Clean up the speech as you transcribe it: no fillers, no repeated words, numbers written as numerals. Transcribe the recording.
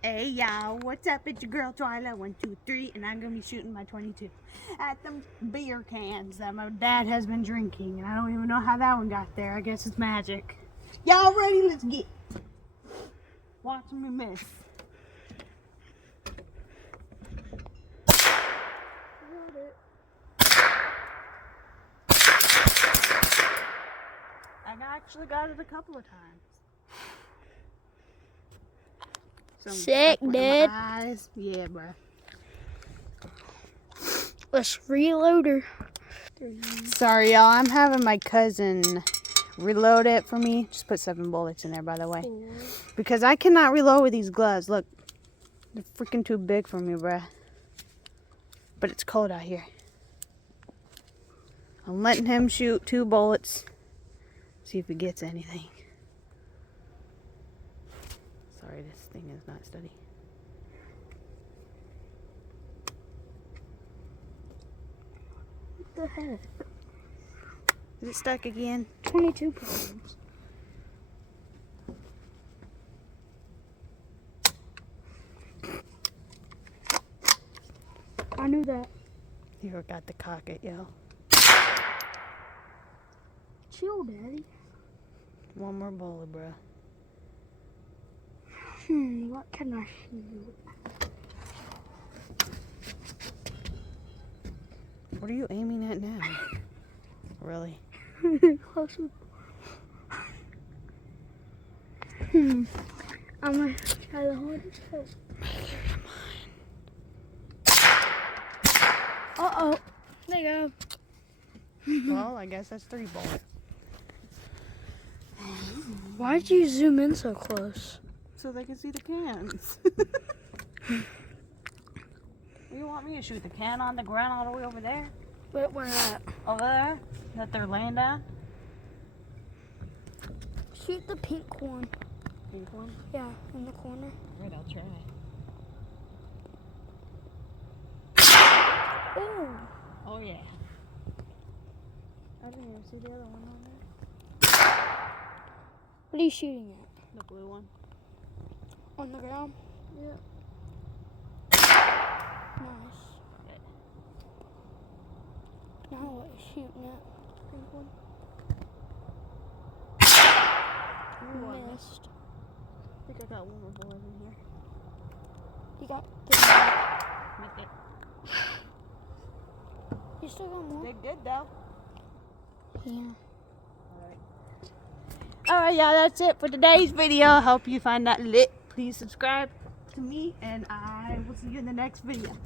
Hey y'all, what's up? It's your girl Twyla, 1, 2, 3, and I'm gonna be shooting my 22 at them beer cans that my dad has been drinking, and I don't even know how that one got there. I guess it's magic. Y'all ready? Let's get. Watch me miss. I actually got it a couple of times. Sick, dude. Eyes. Yeah, bruh. Let's reload her. Sorry, y'all. I'm having my cousin reload it for me. Just put 7 bullets in there, by the way. Because I cannot reload with these gloves. Look, they're freaking too big for me, bruh. But it's cold out here. I'm letting him shoot 2 bullets. See if he gets anything. Sorry, this thing is not steady. What the heck? Is it stuck again? 22 pounds. I knew that. You forgot to cock it, yo. Chill, Daddy. 1 more bullet, bruh. What can I shoot? What are you aiming at now? Really? Closer. I'm gonna try the hardest. Uh-oh. There you go. Well, I guess that's 3 bullets. Why'd you zoom in so close? So they can see the cans. You want me to shoot the can on the ground all the way over there? Where at? Over there? That they're laying down? Shoot the pink one. Pink one? Yeah, in the corner. Alright, I'll try. Oh. Oh yeah. I didn't even see the other one on there. What are you shooting at? The blue one. On the ground? Yeah. Nice. Now what are you shooting at? Pink one. Missed. I think I got 1 more bullet in here. You got Make it. You still got more? Did good though. Yeah. Alright, y'all, that's it for today's video. I hope you find that lit. Please subscribe to me, and I will see you in the next video.